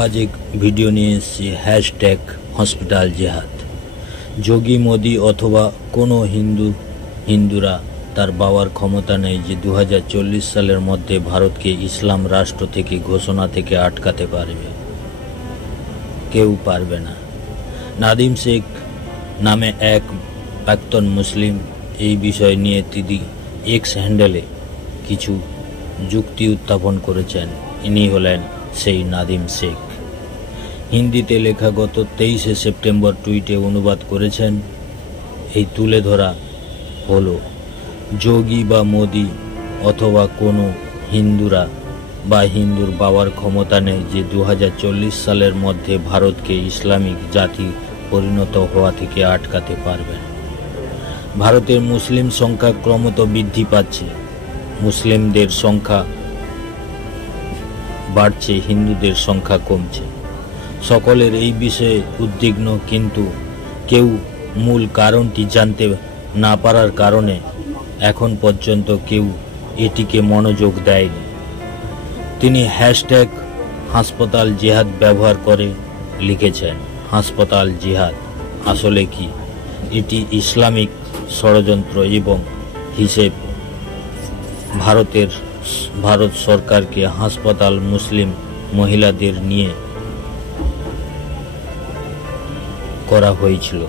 आज एक वीडियो নিয়ে এসেছি হ্যাশট্যাগ হসপিটাল জিহাদ। যোগী মোদি অথবা কোনো হিন্দুরা তার বাবার ক্ষমতা নেই যে 2040 সালের মধ্যে ভারতকে ইসলাম রাষ্ট্র থেকে ঘোষণা থেকে আটকাতে পারবে। কেউ পারবে না। নাদিম শেখ নামে এক প্রাক্তন মুসলিম এই বিষয় নিয়ে তিনি এক্স হ্যান্ডেলে কিছু যুক্তি উত্থাপন করেছেন। ইনি হলেন সেই নাদিম শেখ। হিন্দিতে লেখা গত 23 সেপ্টেম্বর টুইটে অনুবাদ করেছেন। এই তুলে ধরা হলো যোগী বা মোদি অথবা কোনো হিন্দুরা বা হিন্দুর বাবার ক্ষমতা নেই যে 2040 সালের মধ্যে ভারতকে ইসলামিক জাতি পরিণত হওয়া থেকে আটকাতে পারবেন। ভারতের মুসলিম সংখ্যা ক্রমশ বৃদ্ধি পাচ্ছে। মুসলিমদের সংখ্যা বাড়ছে, হিন্দুদের সংখ্যা কমছে। সকলের এই বিষয়ে উদ্বিগ্ন, কিন্তু কেউ মূল কারণটি জানতে না পারার কারণে এখন পর্যন্ত কেউ এটিকে মনোযোগ দেয়নি। তিনি হ্যাশট্যাগ হাসপাতাল জিহাদ ব্যবহার করে লিখেছেন, হাসপাতাল জিহাদ আসলে কি? এটি ইসলামিক ষড়যন্ত্র এবং হিসেব ভারত সরকারকে হাসপাতাল মুসলিম মহিলাদের নিয়ে করা হয়েছিল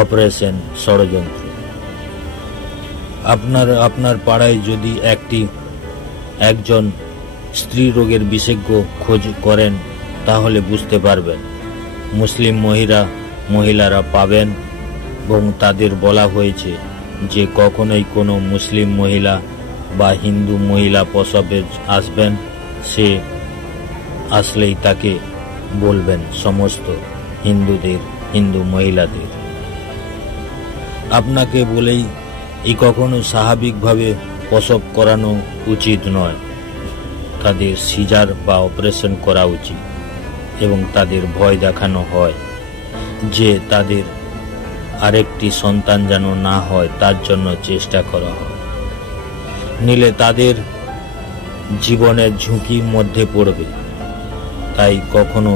অপারেশন ষড়যন্ত্র। আপনার পাড়ায় যদি একজন স্ত্রী রোগের বিশেষজ্ঞ খোঁজ করেন তাহলে বুঝতে পারবেন মুসলিম মহিলারা পাবেন, এবং তাদের বলা হয়েছে যে কখনোই কোনো মুসলিম মহিলা বা হিন্দু মহিলা প্রসবে আসবেন, সে আসলেই তাকে বলবেন সমস্ত হিন্দু মহিলাদের। আপনাকে বলেই কখনো স্বাভাবিকভাবে প্রসব করানো উচিত নয়, তাদের সিজার বা অপারেশন করা উচিত, এবং তাদের ভয় দেখানো হয় যে তাদের আরেকটি সন্তান যেন না হয় তার জন্য চেষ্টা করা হয়, নিলে তাদের জীবনের ঝুঁকির মধ্যে পড়বে। তাই কখনো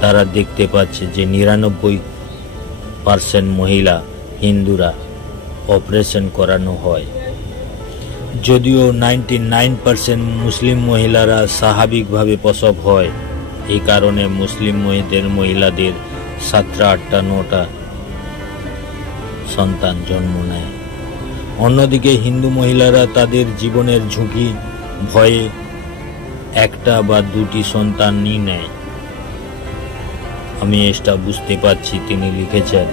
তারা দেখতে পাচ্ছে যে 99% মহিলা হিন্দুরা অপারেশন করানো হয়, যদিও 99% মুসলিম মহিলারা স্বাভাবিকভাবে প্রসব হয়। এই কারণে মুসলিম মহিলাদের 7টা 8টা 9টা সন্তান জন্ম নেয়। অন্যদিকে হিন্দু মহিলারা তাদের জীবনের ঝুঁকি ভয়ে একটা বা দুটি সন্তানই নেয়। আমি এটা বুঝতে পারছি, তিনি লিখেছেন।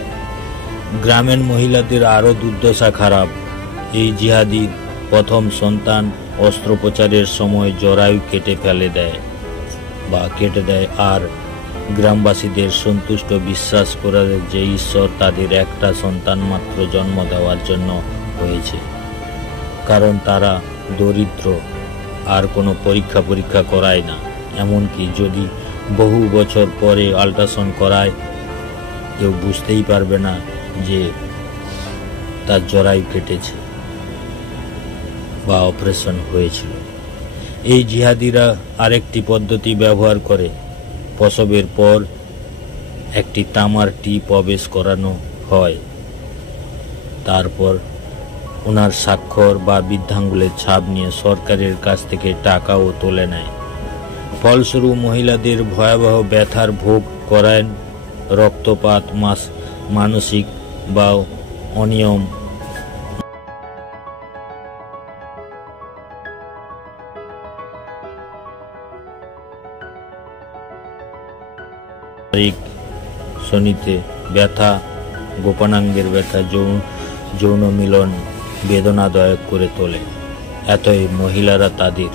গ্রামের মহিলাদের আরো দুর্দশা খারাপ। এই জিহাদি প্রথম সন্তান অস্ত্রোপচারের সময় জরায়ু কেটে দেয়, আর গ্রামবাসীদের সন্তুষ্ট বিশ্বাস করে যে ঈশ্বর তাদের একটা সন্তান মাত্র জন্ম দেওয়ার জন্য হয়েছে, কারণ তারা দরিদ্র, আর কোনো পরীক্ষা করায় না। এমনকি যদি বহু বছর পরে আল্ট্রাসাউন্ড করায়, কেউ বুঝতেই পারবে না যে তার জরায়ু কেটেছে বা অপারেশন হয়েছিল। এই জিহাদিরা আরেকটি পদ্ধতি ব্যবহার করে। প্রসবের পর একটি তামার টিপ প্রবেশ করানো হয়, তারপর ওনার স্বাক্ষর বা বৃদ্ধাঙ্গুলের ছাপ নিয়ে সরকারের কাছ থেকে টাকাও তুলে নেয়। ফলস্বরূপ মহিলাদের ভয়াবহ ব্যথার ভোগ করেন, রক্তপাত, মানসিক বা অনিয়ম, শনিতে ব্যথা, গোপনাঙ্গের ব্যথা, যৌন মিলন বেদনাদায়ক করে তোলে। এতই মহিলারা তাদের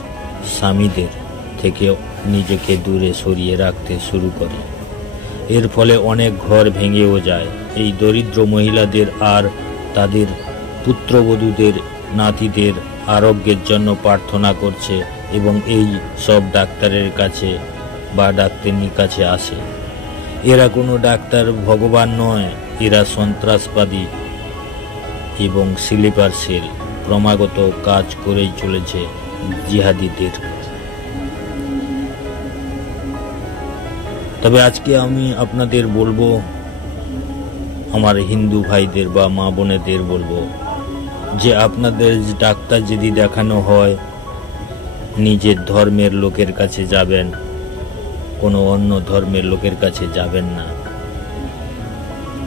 স্বামীদের থেকে নিজেকে দূরে সরিয়ে রাখতে শুরু করে। এর ফলে অনেক ঘর ভেঙেও যায়। এই দরিদ্র মহিলাদের আর তাদের পুত্রবধূদের নাতিদের আরোগ্যের জন্য প্রার্থনা করছে, এবং এই সব ডাক্তারের কাছে বা ডাক্তারনির কাছে আসে। এরা কোনো ডাক্তার ভগবান নয়, এরা সন্ত্রাসবাদী এবং স্লিপার সেল ক্রমাগত কাজ করেই চলেছে জিহাদিদের তবে আজকে আমি আপনাদের বলবো, আমার হিন্দু ভাইদের বা মা বোনেদের বলবো, যে আপনাদের ডাক্তার যদি দেখানো হয়, নিজের ধর্মের লোকের কাছে যাবেন, কোনো অন্য ধর্মের লোকের কাছে যাবেন না।